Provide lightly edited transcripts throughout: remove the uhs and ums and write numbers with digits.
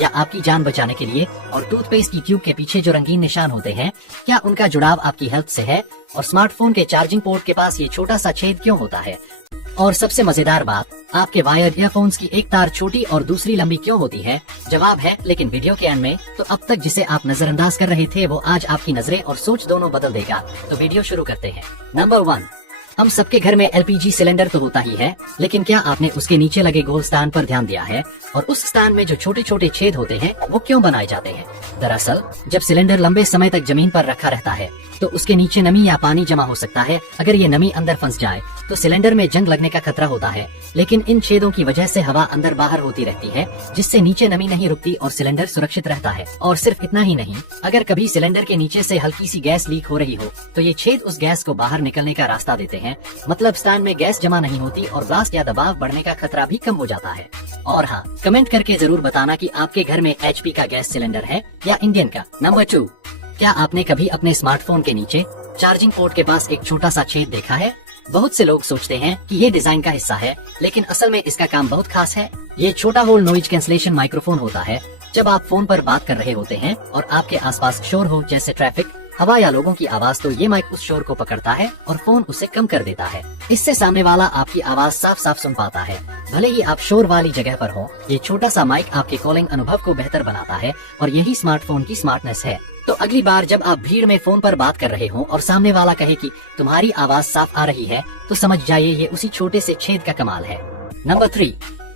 या आपकी जान बचाने के लिए? और टूथपेस्ट की ट्यूब के पीछे जो रंगीन निशान होते हैं, क्या उनका जुड़ाव आपकी हेल्थ से है? और स्मार्टफोन के चार्जिंग पोर्ट के पास ये छोटा सा छेद क्यों होता है? और सबसे मजेदार बात, आपके वायर्ड ईयरफोन्स की एक तार छोटी और दूसरी लंबी क्यों होती है? जवाब है लेकिन वीडियो के एंड में। तो अब तक जिसे आप नजरअंदाज कर रहे थे, वो आज आपकी नजरें और सोच दोनों बदल देगा। तो वीडियो शुरू करते हैं। नंबर 1, हम सबके घर में एलपीजी सिलेंडर तो होता ही है, लेकिन क्या आपने उसके नीचे लगे गोल स्टैंड पर ध्यान दिया है? और उस स्टैंड में जो छोटे छोटे छेद होते हैं, वो क्यों बनाए जाते हैं? दरअसल जब सिलेंडर लंबे समय तक जमीन पर रखा रहता है, तो उसके नीचे नमी या पानी जमा हो सकता है। अगर ये नमी अंदर फंस जाए तो सिलेंडर में जंग लगने का खतरा होता है। लेकिन इन छेदों की वजह से हवा अंदर बाहर होती रहती है, जिससे नीचे नमी नहीं रुकती और सिलेंडर सुरक्षित रहता है। और सिर्फ इतना ही नहीं, अगर कभी सिलेंडर के नीचे से हल्की सी गैस लीक हो रही हो, तो ये छेद उस गैस को बाहर निकलने का रास्ता देते हैं। मतलब स्टैंड में गैस जमा नहीं होती और ब्लास्ट या दबाव बढ़ने का खतरा भी कम हो जाता है। और हाँ, कमेंट करके जरूर बताना कि आपके घर में एचपी का गैस सिलेंडर है या इंडियन का। नंबर 2, क्या आपने कभी अपने स्मार्टफोन के नीचे चार्जिंग पोर्ट के पास एक छोटा सा छेद देखा है? बहुत से लोग सोचते हैं कि ये डिजाइन का हिस्सा है, लेकिन असल में इसका काम बहुत खास है। ये छोटा होल नॉइज कैंसलेशन माइक्रोफोन होता है। जब आप फोन पर बात कर रहे होते हैं और आपके आसपास शोर हो, जैसे ट्रैफिक, हवा या लोगों की आवाज, तो ये माइक उस शोर को पकड़ता है और फोन उसे कम कर देता है। इससे सामने वाला आपकी आवाज साफ साफ सुन पाता है, भले ही आप शोर वाली जगह पर हो। ये छोटा सा माइक आपके कॉलिंग अनुभव को बेहतर बनाता है और यही स्मार्टफोन की स्मार्टनेस है। तो अगली बार जब आप भीड़ में फोन पर बात कर रहे हो और सामने वाला कहे कि तुम्हारी आवाज साफ आ रही है, तो समझ जाइए ये उसी छोटे से छेद का कमाल है। नंबर 3,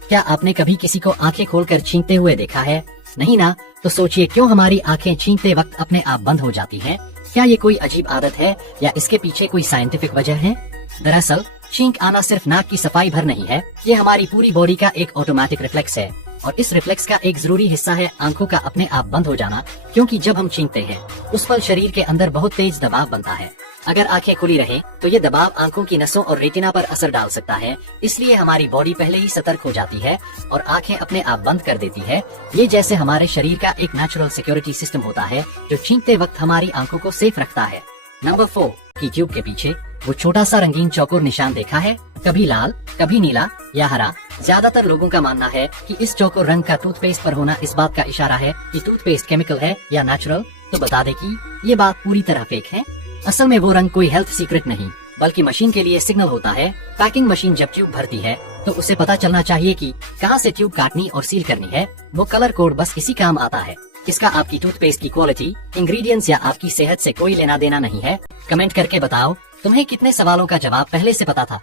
क्या आपने कभी किसी को आंखें खोलकर छींकते हुए देखा है? नहीं ना? तो सोचिए, क्यों हमारी आंखें छींकते वक्त अपने आप बंद हो जाती हैं? क्या ये कोई अजीब आदत है या इसके पीछे कोई साइंटिफिक वजह है? दरअसल छींक आना सिर्फ नाक की सफाई भर नहीं है, ये हमारी पूरी बॉडी का एक ऑटोमेटिक रिफ्लेक्स है। और इस रिफ्लेक्स का एक जरूरी हिस्सा है आंखों का अपने आप बंद हो जाना, क्योंकि जब हम छींकते हैं उस पल शरीर के अंदर बहुत तेज दबाव बनता है। अगर आंखें खुली रहें तो ये दबाव आंखों की नसों और रेटिना पर असर डाल सकता है। इसलिए हमारी बॉडी पहले ही सतर्क हो जाती है और आंखें अपने आप बंद कर देती है। ये जैसे हमारे शरीर का एक नेचुरल सिक्योरिटी सिस्टम होता है, जो छींकते वक्त हमारी आंखों को सेफ रखता है। नंबर 4, की ट्यूब के पीछे वो छोटा सा रंगीन चौकोर निशान देखा है? कभी लाल, कभी नीला या हरा। ज्यादातर लोगों का मानना है कि इस चौकोर रंग का टूथपेस्ट पर होना इस बात का इशारा है कि टूथपेस्ट केमिकल है या नेचुरल। तो बता दें कि ये बात पूरी तरह फेक है। असल में वो रंग कोई हेल्थ सीक्रेट नहीं, बल्कि मशीन के लिए सिग्नल होता है। पैकिंग मशीन जब ट्यूब भरती है तो उसे पता चलना चाहिए कि कहाँ से ट्यूब काटनी और सील करनी है। वो कलर कोड बस इसी काम आता है। इसका आपकी टूथपेस्ट की क्वालिटी, इंग्रेडिएंट्स या आपकी सेहत से कोई लेना देना नहीं है। कमेंट करके बताओ, तुम्हें कितने सवालों का जवाब पहले से पता था?